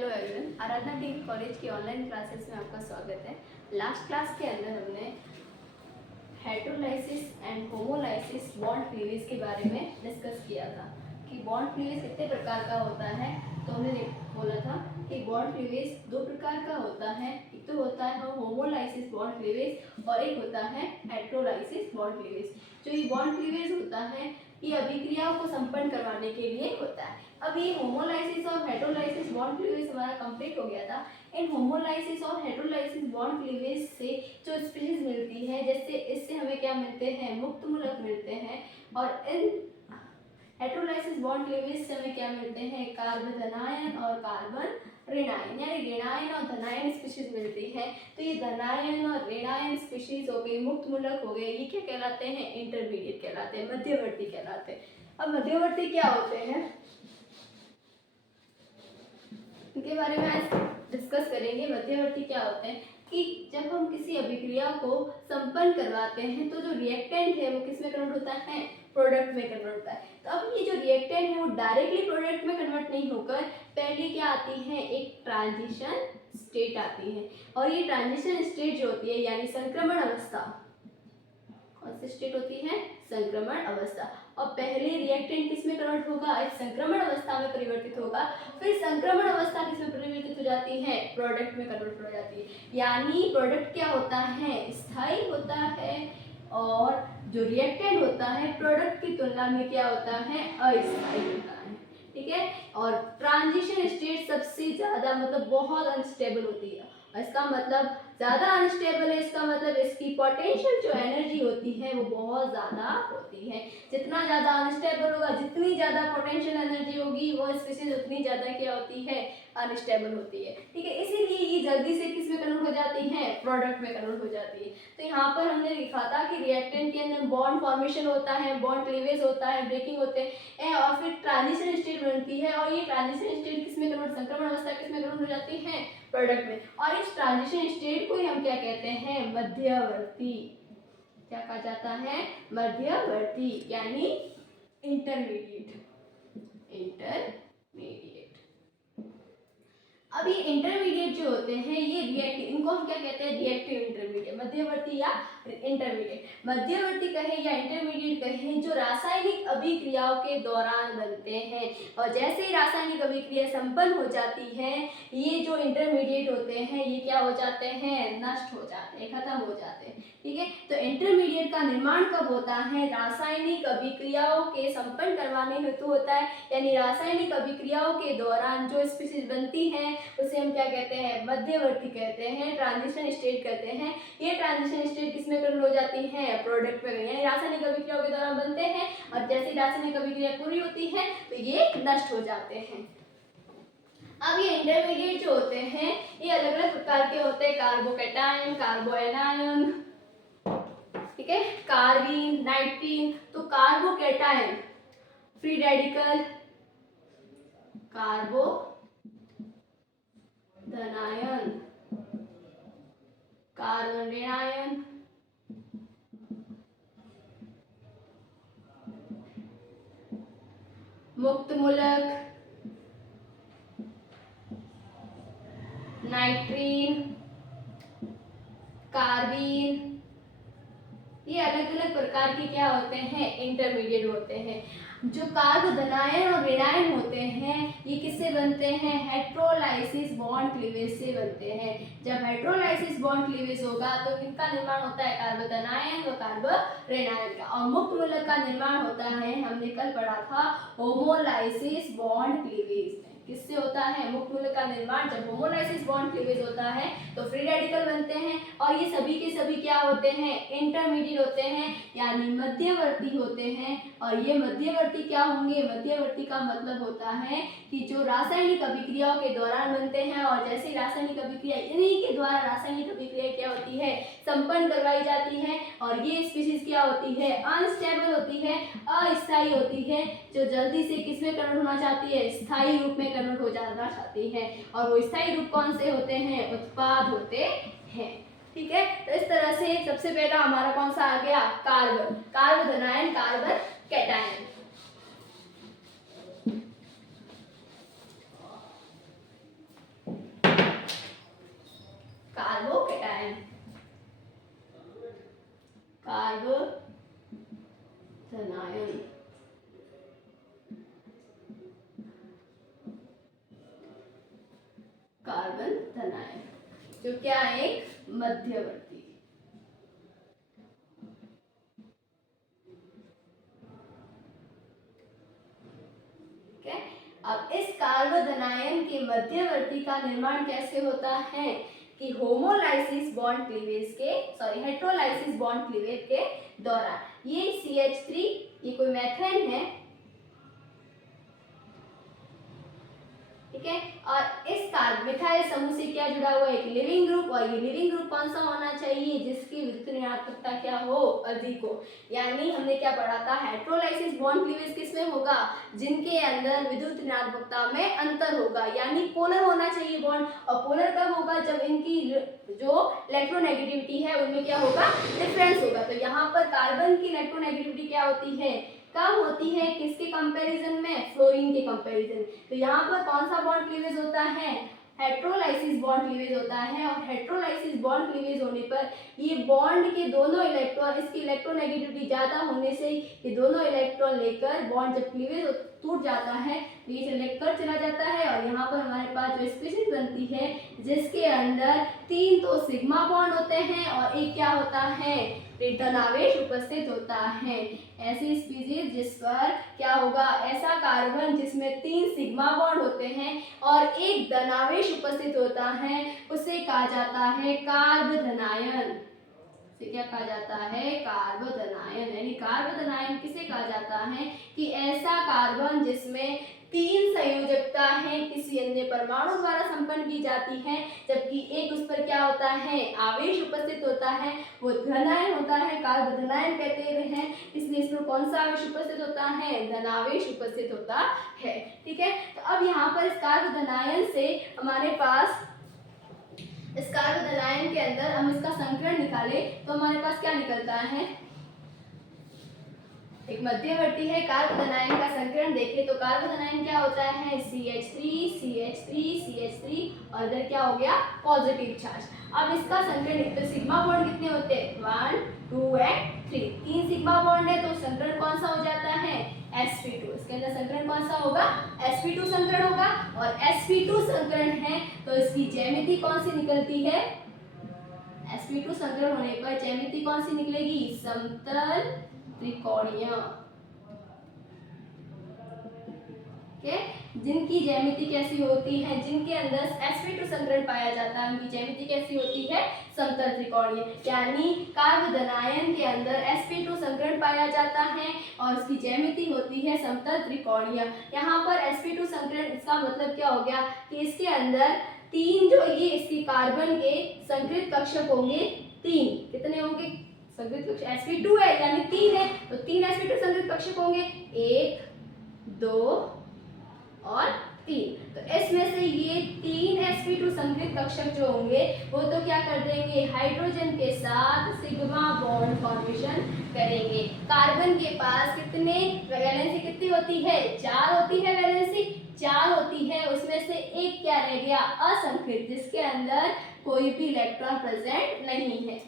Hello everyone, आराधना degree college की online classes में आपका स्वागत है। लास्ट क्लास के अंदर हमने हेटेरोलाइसिस एंड होमोलाइसिस बॉन्ड क्लीवेज के बारे में डिस्कस किया था कि बॉन्ड क्लीवेज कितने प्रकार का होता है। तो हमने बोला था कि बॉन्ड क्लीवेज दो प्रकार का होता है, एक तो होता है होमोलाइसिस बॉन्ड क्लीवेज और एक होता है हेटेरोलाइसिस बॉन्ड क्लीवेज। जो ये बॉन्ड क्लीवेज होता है ये अभिक्रियाओं को संपन्न करवाने के लिए होता है। अब ये होमोलाइसिस और हेटेरोलाइसिस बॉन्ड क्लीवेज हमारा कंप्लीट हो गया था। इन होमोलाइसिस और हेटेरोलाइसिस बॉन्ड क्लीवेज से जो स्पीशीज मिलती है, जैसे इससे हमें क्या मिलते हैं, मुक्त मूलक मिलते हैं। और इन हेटेरोलाइसिस बॉन्ड क्लीवेज से हमें क्या मिलते हैं, कार्बन धनायन और कार्बन ऋणायन, यानी ऋणायन और धनायन स्पीशीज मिलती है। तो ये धनायन और ऋणायन स्पीशीज हो गई, मुक्त मूलक हो गए, ये क्या कहलाते हैं, इंटरमीडिएट कहलाते हैं, मध्यवर्ती कहलाते हैं। अब मध्यवर्ती क्या होते हैं इनके बारे में आज डिस्कस करेंगे। मध्यवर्ती क्या होते हैं कि जब हम किसी अभिक्रिया को संपन्न करवाते हैं तो जो रिएक्टेंट है वो किस में कन्वर्ट होता है, प्रोडक्ट में कन्वर्ट होता है। तो अब ये जो रिएक्टेंट है वो डायरेक्टली प्रोडक्ट में कन्वर्ट नहीं होकर पहले क्या आती है, एक ट्रांजिशन स्टेट आती है। और ये ट्रांजिशन स्टेट जो होती है यानी संक्रमण अवस्था, कौन सी स्टेट होती है, संक्रमण अवस्था। और पहले रिएक्टेंट किस में कन्वर्ट होगा, एक संक्रमण अवस्था में परिवर्तित होगा, फिर संक्रमण अवस्था किस में परिवर्तित हो जाती है, प्रोडक्ट में कन्वर्ट हो जाती है। यानी प्रोडक्ट क्या होता है, स्थायी होता है, और जो रिएक्टेंट होता है प्रोडक्ट की तुलना में क्या होता है, अस्थायी होता है। ठीक है। और ट्रांजिशन स्टेट सबसे ज्यादा मतलब बहुत अनस्टेबल होती है। इसका मतलब ज़्यादा अनस्टेबल है, इसका मतलब इसकी पोटेंशियल जो एनर्जी होती है वो बहुत ज़्यादा होती है। जितना ज़्यादा अनस्टेबल होगा, जितनी ज़्यादा पोटेंशियल एनर्जी होगी, वो स्पीशीज उतनी ज़्यादा क्या होती है, अनस्टेबल होती है। ठीक है, इसीलिए ये जल्दी से किस में कन्वर्ट हो जाती है, प्रोडक्ट में कन्वर्ट हो जाती है। तो यहाँ पर हमने लिखा था कि रिएक्टेंट के अंदर बॉन्ड फॉर्मेशन होता है, बॉन्ड क्लीवेज होता है, ब्रेकिंग होते हैं, और फिर ट्रांजिशन स्टेट बनती है। और ये ट्रांजिशन स्टेट किस में कन्वर्ट, संक्रमण अवस्था किस में कन्वर्ट हो जाती है, प्रोडक्ट में। और इस ट्रांजिशन स्टेट को ही हम क्या कहते हैं, मध्यवर्ती। क्या कहा जाता है, मध्यवर्ती, यानी इंटरमीडिएट। इंटरमीडिएट। अब ये इंटरमीडिएट जो होते हैं ये रिएक्टिव, इनको हम क्या कहते हैं, रिएक्टिव इंटरमीडिएट, मध्यवर्ती या इंटरमीडिएट। मध्यवर्ती कहे या इंटरमीडिएट कहे जो रासायनिक अभिक्रियाओं के दौरान बनते हैं, और जैसे ही रासायनिक अभिक्रिया संपन्न हो जाती है ये जो इंटरमीडिएट होते हैं ये क्या हो जाते हैं, नष्ट हो जाते हैं, खत्म हो जाते हैं। ठीक है। तो इंटरमीडिएट का निर्माण कब होता है, रासायनिक अभिक्रियाओं के संपन्न करवाने हेतु होता है, यानी रासायनिक अभिक्रियाओं के दौरान जो स्पीशीज बनती हैं उसे हम क्या कहते हैं, मध्यवर्ती कहते हैं, ट्रांजिशन स्टेट कहते हैं। ये ट्रांजिशन स्टेट किसमें कन्वर्ट हो जाती है, प्रोडक्ट में, यानी रासायनिक अभिक्रियाओं के दौरान बनते हैं और जैसे रासायनिक अभिक्रिया पूरी होती है तो ये नष्ट हो जाते हैं। अब ये इंटरमीडिएट जो होते हैं ये अलग अलग प्रकार के होते हैं, कार्बोकैटायन, कार्बोएनायन, ठीक है, कार्बीन, नाइट्रीन। तो कार्बोकैटायन फ्री रेडिकल, कार्बो धनायन, कार्बन ऋणायन, मुक्त मूलक, नाइट्रीन, कार्बीन, ये अलग अलग प्रकार के क्या होते हैं, इंटरमीडिएट होते हैं। जो कार्ब धनायन और ऋणायन होते हैं ये किससे बनते हैं, हेटेरोलाइसिस बॉन्ड क्लीवेज से बनते हैं। जब हेटेरोलाइसिस बॉन्ड क्लीवेज होगा तो किसका निर्माण होता है, कार्ब धनायन और कार्ब ऋणायन का। और मुक्त मूलक का निर्माण होता है, हमने कल पढ़ा था, होमोलाइसिस बॉन्ड क्लीवेज। किससे होता है, मुक्त मूलक का निर्माण। जब होमोलाइसिस बॉन्ड क्लीवेज होता है तो फ्री रेडिकल बनते हैं, और ये सभी के सभी क्या होते हैं, इंटरमीडिएट होते हैं, यानी मध्यवर्ती होते हैं। और ये मध्यवर्ती क्या होंगे, मध्यवर्ती का मतलब होता है कि जो रासायनिक अभिक्रियाओं के दौरान बनते हैं, और जैसे रासायनिक अभिक्रिया इन्हीं के द्वारा रासायनिक अभिक्रिया क्या होती है, संपन्न करवाई जाती है। और ये स्पीशीज क्या होती है, अनस्टेबल होती है, अस्थायी होती है, जो जल्दी से किसमें कन्वर्ट होना चाहती है, स्थायी रूप में कन्वर्ट हो जाना चाहती है। और वो स्थायी रूप कौन से होते हैं, उत्पाद होते हैं। ठीक है। तो इस तरह से सबसे पहला हमारा कौन सा आ गया, कार्बन, कार्ब धनायन, कार्बन कैटायन। कार्बोकेटायन, कार्बोधनायन, कार्बन धनायन, जो क्या एक मध्यवर्ती। अब इस कार्बोधनायन के मध्यवर्ती का निर्माण कैसे होता है कि होमोलाइसिस बॉन्ड क्लीवेज के हेटेरोलाइसिस बॉन्ड क्लीवेज के दौरान ये CH3 ये कोई मेथेन है, ठीक है, और इस मिथाइल समूह से क्या जुड़ा हुआ है, एक लिविंग ग्रुप, और ये लिविंग ग्रुप कौन सा होना चाहिए, जिसकी विद्युत ऋणात्मकता क्या हो, अधिक हो। यानी हमने क्या पढ़ा था, हेटेरोलाइसिस बॉन्ड क्लीवेज किसमें होगा, जिनके अंदर विद्युत ऋणात्मकता में अंतर होगा, यानी पोलर होना चाहिए बॉन्ड। और पोलर कब होगा, जब इनकी जो इलेक्ट्रोनेगेटिविटी है उनमें क्या होगा, डिफरेंस होगा। तो यहाँ पर कार्बन की इलेक्ट्रोनेगेटिविटी क्या होती है, कम होती है, किसके कंपैरिजन में, फ्लोरीन के कंपैरिजन। तो यहाँ पर कौन सा बॉन्ड क्लीवेज होता है, हेटेरोलाइसिस बॉन्ड क्लीवेज होता है। और हेटेरोलाइसिस बॉन्ड क्लीवेज होने पर ये बॉन्ड के दोनों इलेक्ट्रॉन, इसकी इलेक्ट्रोनेगेटिविटी ज्यादा होने से ये दोनों इलेक्ट्रॉन लेकर बॉन्ड जब क्लीवेज टूट जाता है तो ये लेकर चला जाता है। और यहाँ पर हमारे पास जो स्पीशीज बनती है जिसके अंदर 3 तो सिग्मा बॉन्ड होते हैं और एक क्या होता है, धनावेश उपस्थित होता है। ऐसी स्पीशीज जिस पर क्या होगा, ऐसा कार्बन जिसमें 3 सिग्मा बॉन्ड होते हैं और एक धनावेश उपस्थित होता है, उसे कहा जाता है कार्बोधनायन। इसे क्या कहा जाता है, कार्बोधनायन। यानी कार्बोधनायन किसे कहा जाता है कि ऐसा कार्बन जिसमें 3 संयोजकता है किसी अन्य परमाणु द्वारा संपन्न की जाती है, जबकि एक उस पर क्या होता है, आवेश उपस्थित होता है, वो धनायन होता है, कार्बोधनायन कहते हैं। इसलिए इसमें कौन सा आवेश उपस्थित होता है, धनावेश उपस्थित होता है, ठीक है। तो अब यहाँ पर इस कार्बोधनायन से हमारे पास, इस कार्बोधनायन के अंदर हम इसका संकरण निकाले तो हमारे पास क्या निकलता है, एक मध्यवर्ती है। कार्बोधनायन का संकरण देखें तो कार्बोधनायन क्या होता है, CH3 CH3 CH3 और इधर क्या हो गया, पॉजिटिव चार्ज। अब इसका संकरण तो सिग्मा बॉन्ड कितने होते हैं, 1 2 एंड 3, 3 सिग्मा बॉन्ड है तो संकरण कौन सा हो जाता है, sp2। इसके अंदर संकरण कौन सा होगा, sp2 संकरण होगा। और sp2 संकरण है तो इसकी ज्यामिति कौन सी निकलती है, sp2 संकरण होने पर ज्यामिति कौन सी निकलेगी, समतल त्रिकोणीय, जिनकी ज्यामिति कैसी होती है, जिनके अंदर sp2 संकरण पाया जाता है उनकी ज्यामिति कैसी होती है, समतल त्रिकोणीय। यानी कार्बोधनायन के अंदर sp2 संकरण पाया जाता है और उसकी ज्यामिति होती है समतल त्रिकोणीय। यहाँ पर sp2 संकरण, इसका मतलब क्या हो गया कि इसके अंदर 3 जो ये इसके कार्बन के संकृत कक्षक होंगे, 3 कितने होंगे, संकृत कक्षक sp2 है यानी 3 है तो 3 sp2 संकृत कक्षक होंगे, 1 2 और 3। तो इसमें से ये 3 sp2 संकृत कक्षक जो होंगे वो तो क्या कर देंगे, हाइड्रोजन के साथ सिग्मा बॉन्ड फॉर्मेशन करेंगे। कार्बन के पास कितने वैलेंसी कितनी होती है, 4 होती है, वैलेंसी 4 होती है, उसमें से एक क्या रह गया, असंकृत, जिसके अंदर कोई भी इलेक्ट्रॉन प्रेजेंट नहीं है।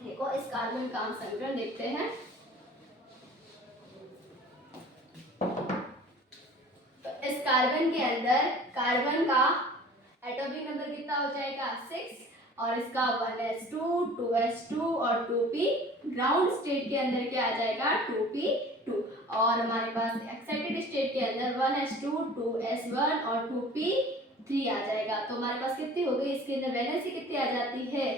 देखो इस कार्बन का हम संकरण देखते हैं। तो इस कार्बन के अंदर कार्बन का एटॉमिक नंबर कितना हो जाएगा, 6, और इसका 1s2 2s2 और 2p, ग्राउंड स्टेट के अंदर क्या आ जाएगा, 2p2, और हमारे पास एक्साइटेड स्टेट के अंदर 1s2 2s1 और 2p3 आ जाएगा। तो हमारे पास कितनी हो गई, इसके अंदर वैलेंसी कितनी आ जाती है,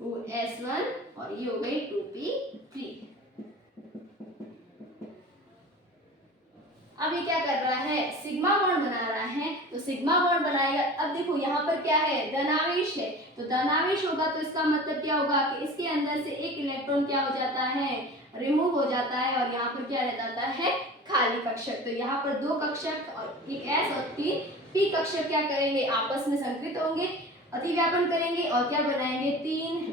2s1 और ये हो गई 2p3। अब ये क्या कर रहा है, सिग्मा बॉन्ड बना रहा है, तो सिग्मा बॉन्ड बनाएगा। अब देखो यहाँ पर क्या है, धनावेश है, तो धनावेश होगा तो इसका मतलब क्या होगा कि इसके अंदर से एक इलेक्ट्रॉन क्या हो जाता है, रिमूव हो जाता है, और यहाँ पर क्या रह जाता है, खाली कक्षक। तो यहाँ पर 2 कक्षक और एक s और 3 p कक्षक क्या करेंगे, आपस में संकृत होंगे, अतिव्यापन करेंगे और क्या बनाएंगे, 3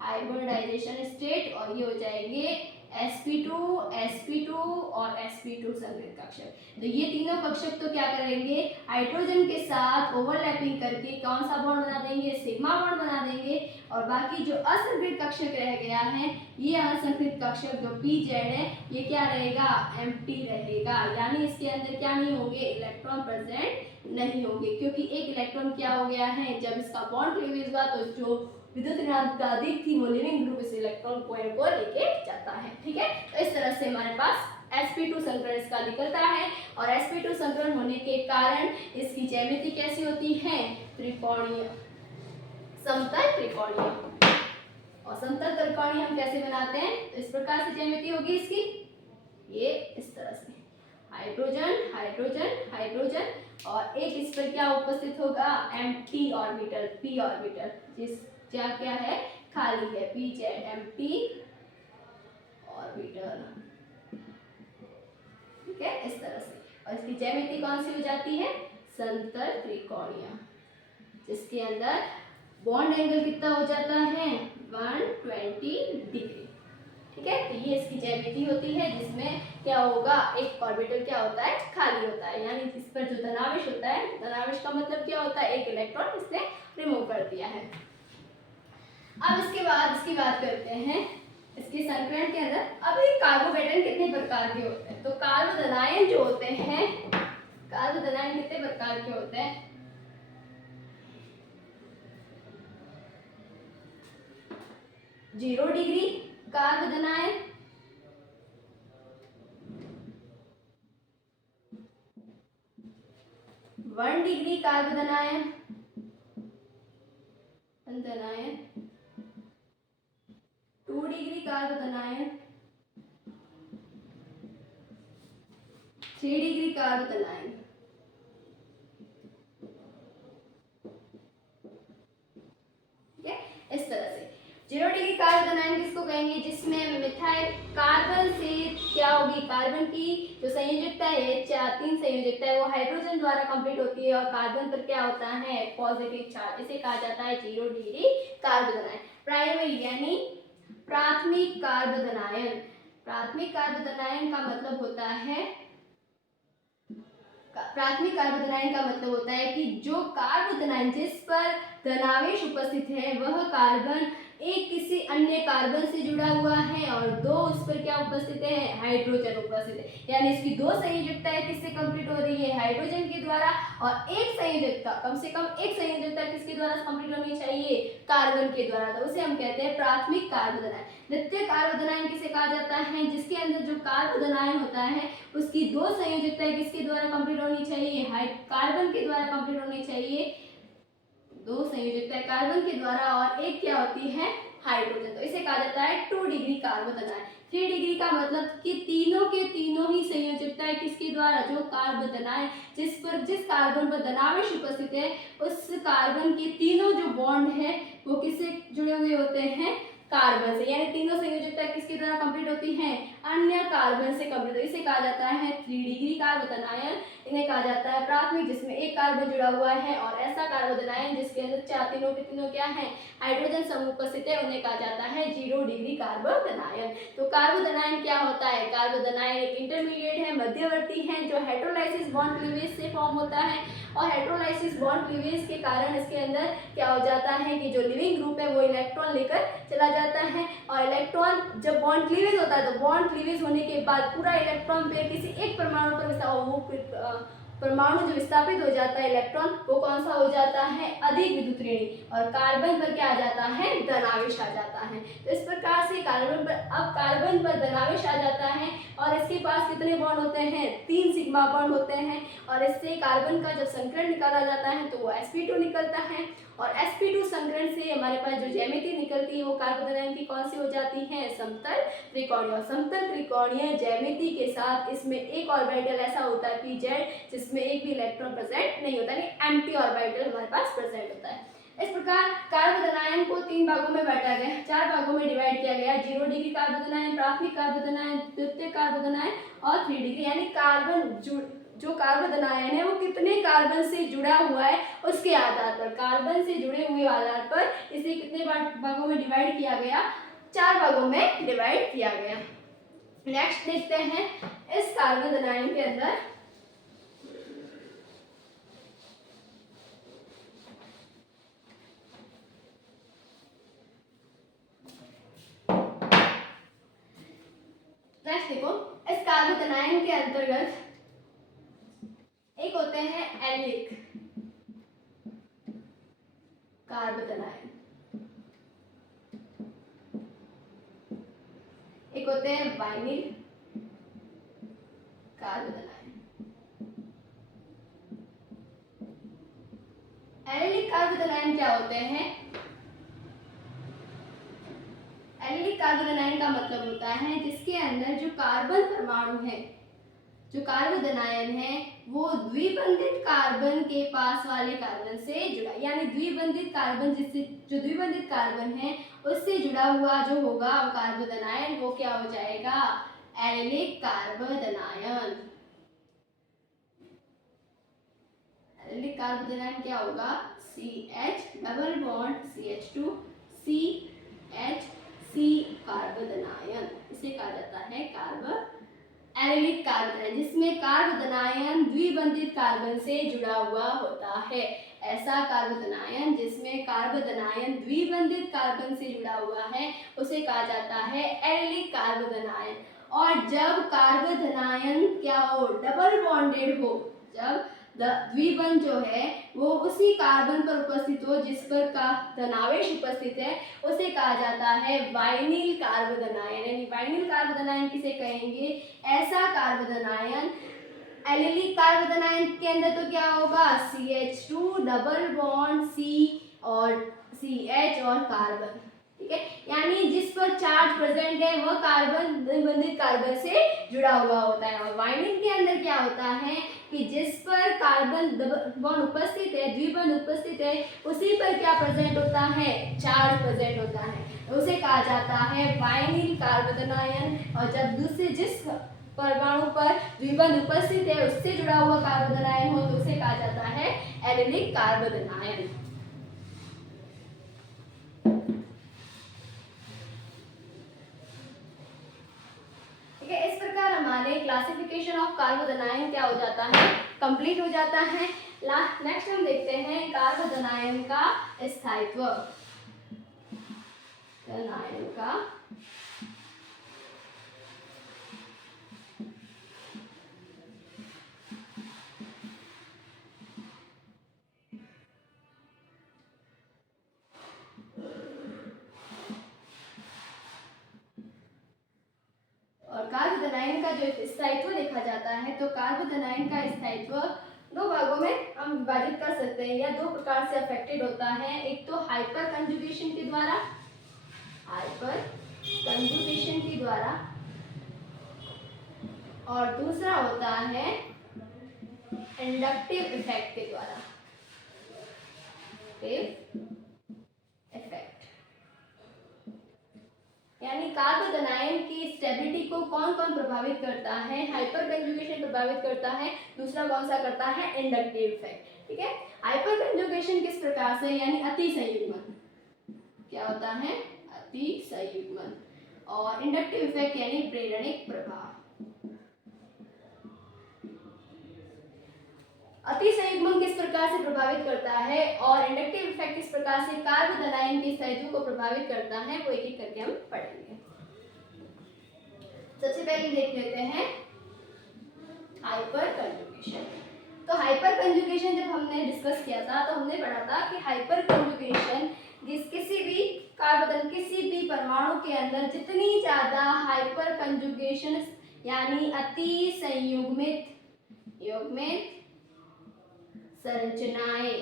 हाइब्रिडाइजेशन स्टेट, और ये हो जाएंगे sp2 sp2 और sp2 संकरित कक्षक। तो ये तीनों कक्षक तो क्या करेंगे, हाइड्रोजन के साथ ओवरलैपिंग करके कौन सा बॉन्ड बना देंगे, सिग्मा बॉन्ड बना देंगे। और बाकी जो असंकरित कक्षक रह गया है, ये असंकरित कक्षक जो pz है, ये क्या रहेगा, एम्प्टी रहेगा, यानी इसके अंदर क्या नहीं होंगे, इलेक्ट्रॉन प्रेजेंट नहीं होंगे, क्योंकि एक इलेक्ट्रॉन क्या हो गया है, जब इसका बॉन्ड क्लीवेज हुआ तो जो विद्युत ऋणात्मकता अधिक थी वो लिविंग ग्रुप इस इलेक्ट्रॉन को लेके जाता है। ठीक है, तो इस तरह से हमारे पास sp2 संकरण इसका निकलता है। और sp2 संकरण होने के कारण इसकी ज्यामिति कैसी होती है, त्रिकोणीय, समतल त्रिकोणीय। और समतल त्रिकोणीय हम कैसे बनाते हैं, तो इस प्रकार से ज्यामिति होगी इसकी, ये इस तरह से हाइड्रोजन हाइड्रोजन हाइड्रोजन, और एक इस पर क्या उपस्थित होगा, एम्प्टी ऑर्बिटल, p ऑर्बिटल, जिस क्या है, खाली है, pz एम्प्टी ऑर्बिटल। ठीक है, इस तरह से। और इसकी ज्यामिति कौन सी हो जाती है, समतल त्रिकोणीय, जिसके अंदर बॉन्ड एंगल कितना हो जाता है, 120 डिग्री। ठीक है, तो ये इसकी ज्यामिति होती है, जिसमें क्या होगा, एक ऑर्बिटल क्या होता है, खाली होता है, यानी जिस पर जो धनावेश होता है, धनावेश का मतलब क्या होता है, एक इलेक्ट्रॉन इसने रिमूव कर दिया है। अब इसके बाद इसकी बात करते हैं इसके संकरण के अंदर। अब ये कार्बोपेटन कितने प्रकार के होते हैं, तो कार्बोधनायन जो होते हैं, कार्बोधनायन कितने प्रकार के होते हैं, 0 डिग्री कार्बोधनायन, 1 डिग्री कार्बोधनायन, 2 डिग्री कार्बोधनायन, 3 डिग्री कार्बोधनायन। ठीक है, इस तरह से 0 डिग्री कार्बोधनायन किसको कहेंगे, जिसमें मिथाइल कार्बन से क्या होगी, कार्बन की जो संयोजकता है, 3 संयोजकता है, वो हाइड्रोजन द्वारा कंप्लीट होती है, और कार्बन पर क्या होता है, पॉजिटिव चार्ज, इसे कहा जाता है 0 डिग्री कार्बोधनायन। प्राइमरी यानी प्राथमिक कार्बोधनायन, प्राथमिक कार्बोधनायन का मतलब होता है, प्राथमिक कार्बोधनायन का मतलब होता है कि जो कार्बोधनायन जिस पर धनावेश उपस्थित है, वह कार्बन एक किसी अन्य कार्बन से जुड़ा हुआ है, और 2 उस पर क्या उपस्थित है, हाइड्रोजन उपस्थित है, यानी इसकी 2 संयोजकताएं किससे कंप्लीट हो रही है, हाइड्रोजन के द्वारा, और एक संयोजकता, कम से कम एक संयोजकता किसके द्वारा कंप्लीट होनी चाहिए, कार्बन के द्वारा, तो उसे हम कहते हैं प्राथमिक कार्बोधनायन। द्वितीय कार्बोधनायन किसे कहा जाता है, जिसके अंदर जो कार्बोधनायन होता है उसकी 2 संयोजकताएं किसके द्वारा कंप्लीट होनी चाहिए, कार्बन के द्वारा कंप्लीट होनी चाहिए, 2 संयोजकताएं कार्बन के द्वारा, और एक क्या होती है, हाइड्रोजन, तो इसे कहा जाता है 2 डिग्री कार्बोधनायन। 3 डिग्री का मतलब कि तीनों के तीनों ही संयोजकताएं किसके द्वारा, जो कार्बोधनायन जिस कार्बन पर धनावेश उपस्थित है, उस कार्बन के तीनों जो बॉन्ड है वो किससे जुड़े हुए होते हैं, कार्बन से, यानी तीनों संयोजकता किसके द्वारा कंप्लीट होती हैं, अन्य कार्बन से कंप्लीट, इसे कहा जाता है 3 डिग्री कार्बोधनायन। इन्हें कहा जाता है प्राथमिक, जिसमें एक कार्बन जुड़ा हुआ है, और ऐसा कार्बोधनायन जिसके अंदर तीनों के तीनों क्या है, हाइड्रोजन समूह उपस्थित है, उन्हें कहा जाता है 0 डिग्री कार्बोधनायन। तो कार्बोधनायन क्या होता है, कार्बोधनायन एक इंटरमीडिएट है, मध्यवर्ती है, जो हेटेरोलाइसिस बॉन्ड क्लीवेज से फॉर्म होता है, और हेटेरोलाइसिस बॉन्ड क्लीवेज के कारण इसके अंदर क्या हो जाता है कि जो लिविंग ग्रुप है वो इलेक्ट्रॉन लेकर चला जाता है, और इलेक्ट्रॉन जब बॉन्ड क्लीवेज होता है तो बॉन्ड क्लीवेज होने के बाद पूरा इलेक्ट्रॉन पे किसी एक परमाणु पर परमाणु जो विस्थापित हो जाता है इलेक्ट्रॉन, वो कौन सा हो जाता है, अधिक विद्युत ऋणी, और कार्बन पर क्या आ जाता है, धनावेश आ जाता है। तो इस प्रकार से कार्बन पर धनावेश आ जाता है, और इसके पास कितने बॉन्ड होते हैं, 3 सिग्मा बॉन्ड होते हैं, और इससे कार्बन का जब संकरण निकाला जाता है तो वो sp2 निकलता है, और sp2 संकरण से हमारे पास जो ज्यामिति निकलती है वो कार्बोधनायन की कौन सी हो जाती है, समतल त्रिकोणीय। समतल त्रिकोणीय ज्यामिति के साथ इसमें एक ऑर्बिटल ऐसा होता है pz, जिसमें एक भी इलेक्ट्रॉन प्रेजेंट नहीं होता, यानी एम्प्टी ऑर्बिटल हमारे पास प्रेजेंट होता है। इस प्रकार कार्बोधनायन को 3 भागों में बांटा गया, 4 भागों में डिवाइड किया गया, 0 डिग्री कार्बोधनायन, प्राथमिक कार्बोधनायन, द्वितीय कार्बोधनायन और 3 डिग्री, यानी कार्बन जो कार्बोधनायन है वो कितने कार्बन से जुड़ा हुआ है उसके आधार पर, कार्बन से जुड़े हुए आधार पर इसे कितने भागों में डिवाइड किया गया, 4 भागों में डिवाइड किया गया। नेक्स्ट देखते हैं इस कार्बन आयन के अंदर नेक्स्ट देखो इस कार्बन आयन के अंतर्गत एक होते हैं एलिक कार्बन आयन, एक होते हैं vinyl carbon ion. Allylic carbon ion क्या होते हैं? एलिक कार्बन आयन का मतलब होता है जिसके अंदर जो कार्बन परमाणु है, जो कार्बन आयन है वो द्विबंधित कार्बन के पास वाले कार्बन से जुड़ा, यानी द्विबंधित कार्बन जिससे जो द्विबंधित कार्बन है उससे जुड़ा हुआ जो होगा वो कार्बन आयन, वो क्या हो जाएगा? Allylic carbon ion. Allylic carbon ion क्या होगा? CH double bond CH2 CH carbon ion, इसे कहा जाता है कार्बन एलिक कार्बन आयन, जिसमें कार्बन आयन द्विबंधित कार्बन से जुड़ा हुआ होता है। ऐसा कार्बन आयन जिसमें कार्बन आयन द्विबंधित कार्बन से जुड़ा हुआ है उसे कहा जाता है एलिक कार्बन आयन। और जब कार्बन आयन क्या हो? डबल बॉन्डेड हो, जब द्विबंध जो है वो उसी कार्बन पर उपस्थित हो जिस पर का धनावेश उपस्थित है उसे कहा जाता है वाइनिल कार्बन आयन। यानी वाइनिल कार्बन आयन किसे कहेंगे? ऐसा carbon ion. Allylic carbon ion के अंदर तो क्या होगा? CH2 डबल बॉन्ड C और CH और कार्बन, ठीक है, यानी जिस पर चार्ज प्रेजेंट है वह कार्बन द्विबंधित कार्बन से जुड़ा हुआ होता है। और वाइनिल के अंदर क्या होता है कि जिस पर कार्बन बॉन्ड उपस्थित है, द्विबंध उपस्थित है, उसी पर क्या प्रेजेंट होता है? चार्ज प्रेजेंट होता है, उसे कहा जाता है वाइनिल कार्बन आयन। और जब दूसरे जिस परमाणु पर द्विबंध उपस्थित है उससे जुड़ा हुआ कार्बन आयन हो तो उसे कहा जाता है एलिलिक कार्बन आयन। ठीक है, इस प्रकार हमारे क्लासिफिकेशन ऑफ कार्बन आयन क्या हो जाता है? कंप्लीट हो जाता है। नेक्स्ट हम देखते हैं कार्बन आयन का स्थायित्व। आयन का और कार्बन आयन का जो स्थायित्व देखा जाता है तो कार्बन आयन का स्थायित्व दो भागों में हम विभाजित कर सकते हैं या दो प्रकार से अफेक्टेड होता है। एक तो हाइपर कंजुगेशन के द्वारा, हाइपर कंजुगेशन के द्वारा, और दूसरा होता है इंडक्टिव इफेक्ट के द्वारा। इफेक्ट यानी कार्बन आयन की स्टेबिलिटी को कौन कौन प्रभावित करता है? हाइपर कंजुगेशन प्रभावित करता है, दूसरा कौन सा करता है? Inductive effect. ठीक है, हाइपर कंजुगेशन किस प्रकार से? यानी अति संयुग्मन, क्या होता है? अति संयुग्मन। और इंडक्टिव इफेक्ट यानी प्रेरणिक प्रभाव। अति संयुग्मन किस प्रकार से प्रभावित करता है और इंडक्टिव इफेक्ट किस प्रकार से कार्बन आयन के स्थायित्व को प्रभावित करता है, वो एक एक करके हम पढ़ेंगे। सबसे पहले देख लेते हैं हाइपर कंजुगेशन। तो हाइपर कंजुगेशन जब हमने डिस्कस किया था तो हमने पढ़ा था कि हाइपर कंजुगेशन किसी भी कार्बन किसी भी परमाणु के अंदर जितनी ज्यादा हाइपर कंजुगेशन यानी अति संयुग्मित युग्मित संरचनाएं,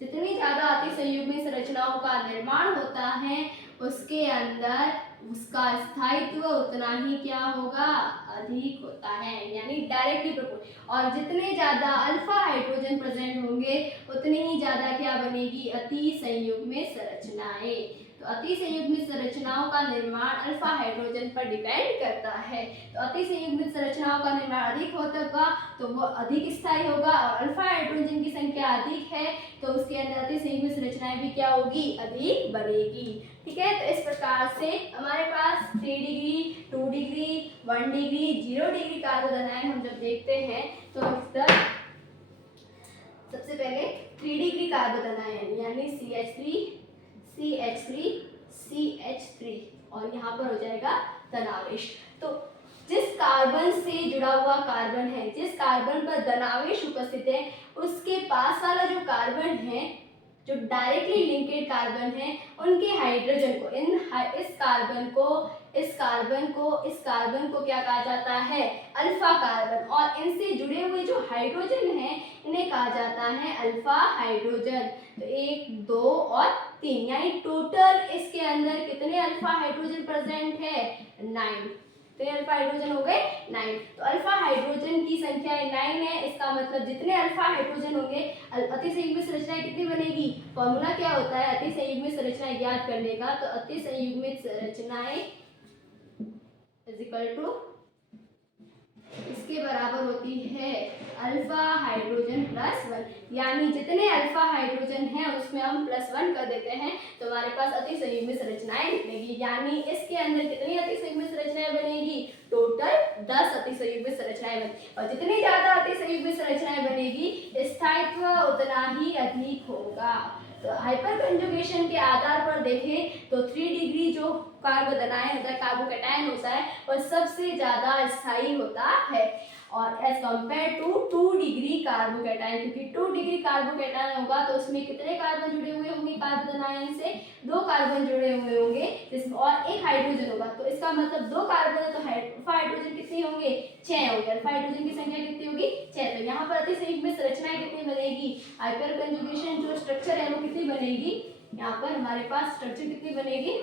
जितनी ज्यादा अति संयुग्मित संरचनाओं का निर्माण होता है उसके अंदर उसका स्थायित्व उतना ही क्या होगा? अधिक होता है, यानी डायरेक्टली प्रोपोर्शनल। और जितने ज्यादा अल्फा हाइड्रोजन प्रेजेंट होंगे उतनी ही ज्यादा क्या बनेगी? अति संयुग्मित संरचनाएं। तो अतिसंयुग्मित संरचनाओं का निर्माण अल्फा हाइड्रोजन पर डिपेंड करता है। तो अतिसंयुग्मित संरचनाओं का निर्माण अधिक होगा तो वो अधिक स्थायी होगा, और अल्फा हाइड्रोजन की संख्या अधिक है तो उसके अंदर अतिसंयुग्मित संरचनाएं भी क्या होगी, अधिक बनेगी। ठीक है, तो इस प्रकार से हमारे पास 3 degree, 2 degree, 1 degree, 0 degree carbon ion हम जब देखते हैं तो सबसे पहले 3 डिग्री कार्बन आयन यानी CH3 CH3 CH3 और यहाँ पर हो जाएगा धनावेश। तो जिस कार्बन से जुड़ा हुआ कार्बन है, जिस कार्बन पर धनावेश उपस्थित है, उसके पास वाला जो कार्बन है, जो डायरेक्टली लिंकेड कार्बन है, उनके हाइड्रोजन को इस कार्बन को क्या कहा जाता है, अल्फा कार्बन, और इनसे जुड़े हुए जो हाइड्रोजन है इन्हें कहा जाता है अल्फा हाइड्रोजन। तो 1 2 और 3 यानी टोटल इसके अंदर कितने अल्फा हाइड्रोजन प्रेजेंट है, 9। तो अल्फा हाइड्रोजन हो गए 9। तो अल्फा हाइड्रोजन की संख्या 9 है, इसका मतलब जितने अल्फा हाइड्रोजन होंगे अतिसंयुग्मित संरचनाएं कितनी बनेगी। फॉर्मूला क्या होता है अतिसंयुग्मित संरचनाएं ज्ञात करने का, तो अतिसंयुग्मित संरचनाएं इज इक्वल टू इसके बराबर होती है अल्फा हाइड्रोजन प्लस 1, यानी जितने अल्फा हाइड्रोजन हैं उसमें हम +1 कर देते हैं तो हमारे पास अतिसंयुग्मित संरचनाएं निकलेगी। यानी इसके अंदर कितनी अतिसंयुग्मित संरचनाएं बनेगी, टोटल 10 अतिसंयुग्मित संरचनाएं बनेगी, और जितनी ज्यादा अतिसंयुग्मित संरचनाएं बनेगी स्थायित्व उतना ही अधिक होगा। तो हाइपर कंजुगेशन के आधार पर देखें तो 3 डिग्री जो कार्बन आयन होता है, कार्बोकैटायन होता है, वह सबसे ज्यादा स्थायी होता है, और as compare to 2 degree carbocation, क्योंकि 2 डिग्री कार्बोकैटायन होगा तो उसमें कितने कार्बन जुड़े हुए होंगे, कार्बन आयन से 2 कार्बन जुड़े हुए होंगे जिसमें और एक हाइड्रोजन होगा, तो इसका मतलब 2 कार्बन है तो अल्फा हाइड्रोजन कितने होंगे, 6 होंगे। अल्फा हाइड्रोजन की संख्या कितनी होगी, 6। तो यहाँ पर अतिसंयुग्मित संरचनाएं कितनी बनेगी, हाइपर कंजुगेशन जो स्ट्रक्चर है वो कितनी बनेगी, यहाँ पर हमारे पास स्ट्रक्चर कितनी बनेगी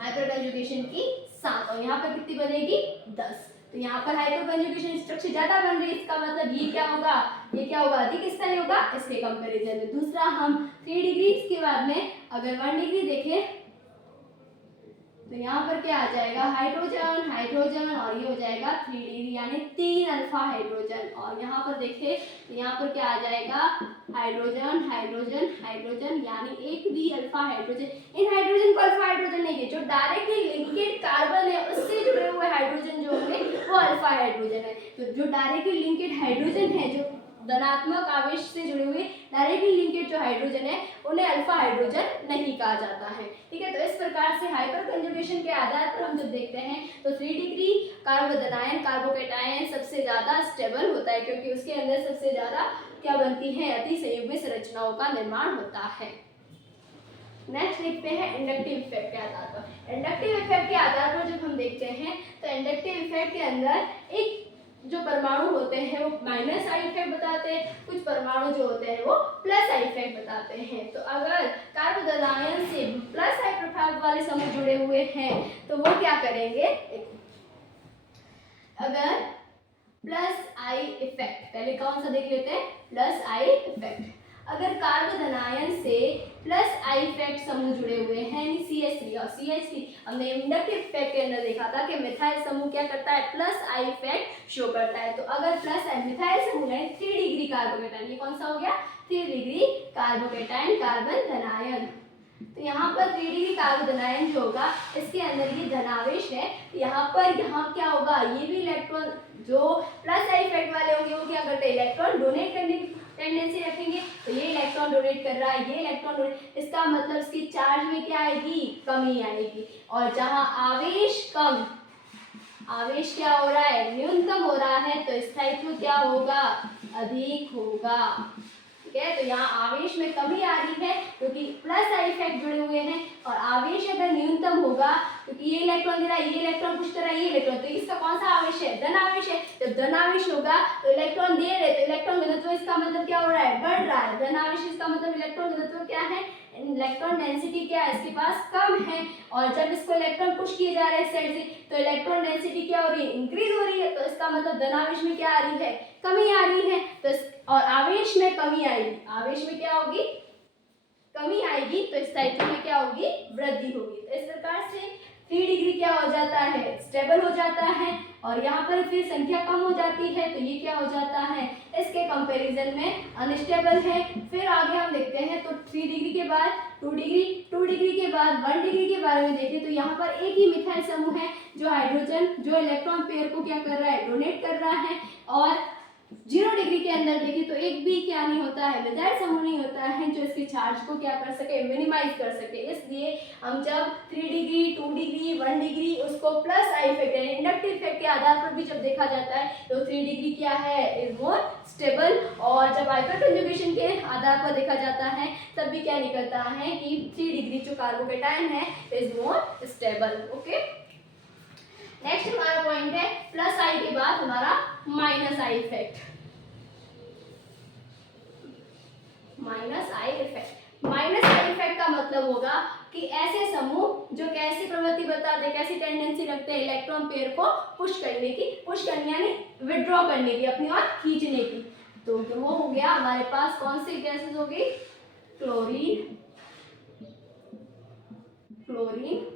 हाइपर कंजुगेशन की 7, और यहाँ पर कितनी बनेगी 10। तो यहाँ पर हाइपर कंजुगेशन स्ट्रक्चर ज्यादा बन रही है, इसका मतलब ये क्या होगा, अधिक स्थायी होगा इसके कंपैरिजन में। दूसरा हम 3 डिग्री, इसके बाद में अगर 1 डिग्री देखें तो यहाँ पर क्या आ जाएगा, हाइड्रोजन हाइड्रोजन, और ये हो जाएगा 3 डिग्री यानी 3 अल्फा हाइड्रोजन, और यहाँ पर देखें तो यहाँ पर क्या आ जाएगा, हाइड्रोजन हाइड्रोजन हाइड्रोजन यानी 1 भी अल्फा हाइड्रोजन। इन हाइड्रोजन को अल्फा हाइड्रोजन नहीं है, जो डायरेक्टली लिंकेड कार्बन है उससे जुड़े हुए हाइड्रोजन जो होंगे वो अल्फा हाइड्रोजन है। तो जो डायरेक्टली लिंकेड हाइड्रोजन है, जो धनात्मक आवेश से जुड़े हुए डायरेक्टली लिंकेड जो हाइड्रोजन है उन्हें अल्फा हाइड्रोजन नहीं कहा जाता है। ठीक है, तो इस प्रकार से हाइपर कंजुगेशन के आधार पर हम जब देखते हैं तो 3 डिग्री कार्बन आयन कार्बोकैटायन सबसे ज्यादा स्टेबल होता है, क्योंकि उसके अंदर सबसे ज्यादा क्या बनती है, अतिसंयुग्मित संरचनाओं का निर्माण होता है। नेक्स्ट देखते हैं इंडक्टिव इफेक्ट के आधार पर। इंडक्टिव इफेक्ट के आधार पर जब हम देखते हैं तो इंडक्टिव इफेक्ट के अंदर एक जो परमाणु होते हैं वो माइनस आई इफेक्ट बताते हैं, कुछ परमाणु जो होते हैं वो प्लस आई इफेक्ट बताते हैं। तो अगर कार्बन आयन से प्लस आई प्रभाव वाले समूह जुड़े हुए हैं तो वो क्या करेंगे, अगर प्लस आई इफेक्ट, पहले कौन सा देख लेते हैं, प्लस आई इफेक्ट। अगर कार्बन आयन से प्लस आई इफेक्ट समूह जुड़े हुए हैं यानी CH3 और CH3, हमने इंडक्टिव इफेक्ट के अंदर देखा था कि मिथाइल समूह क्या करता है, प्लस आई इफेक्ट शो करता है। तो अगर प्लस आई मिथाइल समूह है 3 डिग्री कार्बोकैटायन, ये कौन सा हो गया, 3 डिग्री कार्बोकैटायन कार्बन धनायन। तो यहाँ पर 3 डिग्री कार्बन आयन जो होगा इसके अंदर ये धनावेश है, यहाँ क्या होगा, ये भी इलेक्ट्रॉन जो प्लस आई इफेक्ट वाले होंगे वो क्या करते हैं, इलेक्ट्रॉन डोनेट करने की टेंडेंसी रखेंगे। तो ये इलेक्ट्रॉन डोनेट कर रहा है, ये इलेक्ट्रॉन डोनेट, इसका मतलब इसकी चार्ज में क्या आएगी, कमी आएगी, और जहां आवेश कम, आवेश क्या हो रहा है, न्यूनतम हो रहा है, तो स्थायित्व क्या होगा, अधिक होगा। ठीक है, तो यहाँ आवेश में कमी आ रही है क्योंकि प्लस आई इफेक्ट जुड़े हुए हैं, और आवेश अगर न्यूनतम होगा क्योंकि ये इलेक्ट्रॉन दे रहा है, ये इलेक्ट्रॉन पुश कर रहा है, ये इलेक्ट्रॉन, तो इसका कौन सा आवेश है, धन आवेश है। जब धन आवेश होगा तो इलेक्ट्रॉन दे रहे, तो इलेक्ट्रॉन घनत्व इसका मतलब क्या हो रहा है, बढ़ रहा है। धन आवेश इसका मतलब इलेक्ट्रॉन घनत्व क्या है, इलेक्ट्रॉन डेंसिटी क्या है, इसके पास कम है, और जब इसको इलेक्ट्रॉन पुश किए जा रहे हैं इस साइड से तो इलेक्ट्रॉन डेंसिटी क्या हो रही है, इंक्रीज हो रही है, तो इसका मतलब धनावेश में क्या आ रही है, कमी आ रही है। तो और आवेश में कमी आएगी, आवेश में क्या होगी, कमी आएगी तो स्थायित्व में क्या होगी, वृद्धि होगी। तो इस प्रकार से 3 डिग्री क्या हो जाता है, स्टेबल हो जाता है, और यहाँ पर फिर संख्या कम हो जाती है तो ये क्या हो जाता है, इसके कंपैरिजन में अनस्टेबल है। फिर आगे हम देखते हैं तो 3 डिग्री के बाद 2 डिग्री, 2 डिग्री के बाद 1 डिग्री के बारे में देखें तो यहाँ पर एक ही मिथाइल समूह है जो हाइड्रोजन जो इलेक्ट्रॉन पेयर को क्या कर रहा है, डोनेट कर रहा है। और 0 डिग्री के अंदर देखें तो एक भी क्या नहीं होता है, मिथाइल समूह नहीं होता है जो इसके चार्ज को क्या कर सके, मिनिमाइज कर सके। इसलिए हम जब 3 डिग्री, 2 डिग्री, 1 डिग्री उसको प्लस आई इफेक्ट यानी इंडक्टिव इफेक्ट के आधार पर भी जब देखा जाता है तो 3 डिग्री क्या है, इज मोर स्टेबल। और जब हाइपर कंजुगेशन के आधार पर देखा जाता है तब भी क्या निकलता है कि 3 डिग्री जो कार्बोकेटायन है is more stable. Okay, next हमारा पॉइंट है प्लस आई के बाद हमारा minus I effect. Minus I effect, minus I effect का मतलब होगा कि ऐसे समूह जो कैसी प्रवृत्ति बताते हैं, कैसी टेंडेंसी रखते हैं इलेक्ट्रॉन पेयर को पुश करने की, पुश करने यानी विड्रॉ करने की, अपनी ओर खींचने की। तो वो हो गया हमारे पास कौन सी गैसेस होगी, chlorine, chlorine,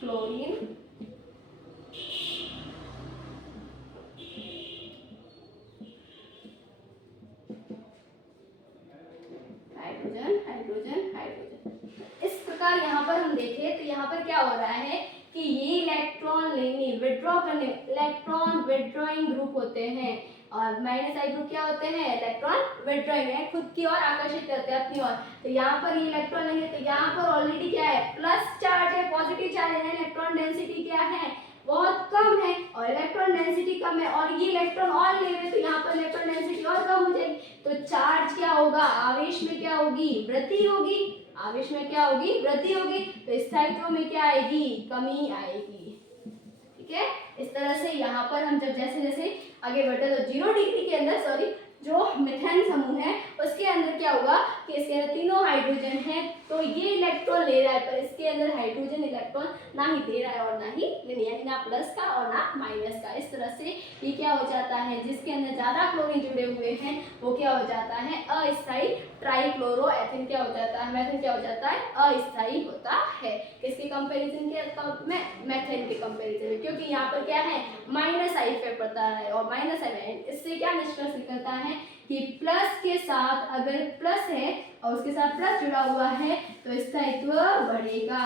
chlorine, hydrogen, hydrogen, hydrogen. इस प्रकार यहाँ पर हम देखें तो यहाँ पर क्या हो रहा है कि ये इलेक्ट्रॉन लेने, विड्रॉ करने, इलेक्ट्रॉन विड्रॉइंग ग्रुप होते हैं, और माइनस आई ग्रुप क्या होते हैं, इलेक्ट्रॉन विड्रॉइंग है, खुद की ओर आकर्षित करते हैं अपनी ओर। तो यहाँ पर ये इलेक्ट्रॉन लेंगे तो यहाँ पर ऑलरेडी क्या है, प्लस चार्ज है, पॉजिटिव चार्ज है, इलेक्ट्रॉन डेंसिटी क्या है, बहुत कम है, और इलेक्ट्रॉन डेंसिटी कम है, और ये इलेक्ट्रॉन और ले रहे तो यहाँ पर इलेक्ट्रॉन डेंसिटी और कम हो जाएगी। तो चार्ज क्या होगा, आवेश में क्या होगी, वृद्धि होगी, आवेश में क्या होगी, वृद्धि होगी। तो स्थायित्व में क्या आएगी, कमी आएगी। ठीक है, इस तरह से यहाँ पर हम जब जैसे जैसे आगे बढ़ते तो 0 डिग्री के अंदर सॉरी जो मिथेन समूह है उसके अंदर क्या होगा कि इसके अंदर तीनों हाइड्रोजन है, तो ये इलेक्ट्रॉन ले रहा है पर इसके अंदर हाइड्रोजन इलेक्ट्रॉन ना ही दे रहा है और ना ही लेने, यानी ना प्लस का और ना माइनस का। इस तरह से ये क्या हो जाता है, जिसके अंदर ज्यादा क्लोरीन जुड़े हुए हैं वो क्या हो जाता है, अस्थायी ट्राइक्लोरोएथेन क्या हो जाता है, मेथेन क्या हो जाता है, अस्थायी होता है। किसके कंपैरिजन के मेथेन के कंपैरिजन में, क्योंकि यहाँ पर क्या है, माइनस आई इफेक्ट पड़ता है, और माइनस आई इससे क्या निष्कर्ष निकलता है कि प्लस के साथ अगर प्लस है और उसके साथ प्लस जुड़ा हुआ है तो स्थायित्व बढ़ेगा,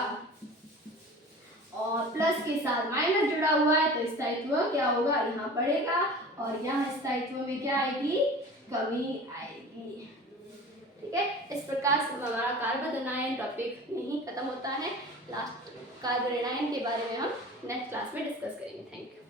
और प्लस के साथ माइनस जुड़ा हुआ है तो स्थायित्व क्या होगा, यहाँ बढ़ेगा, और यहाँ स्थायित्व में क्या आएगी, कमी आएगी। ठीक है, इस प्रकार से हमारा कार्बन एनायन टॉपिक नहीं खत्म होता है। लास्ट कार्बन एनायन के बारे में हम नेक्स्ट क्लास में डिस्कस करेंगे। Thank you.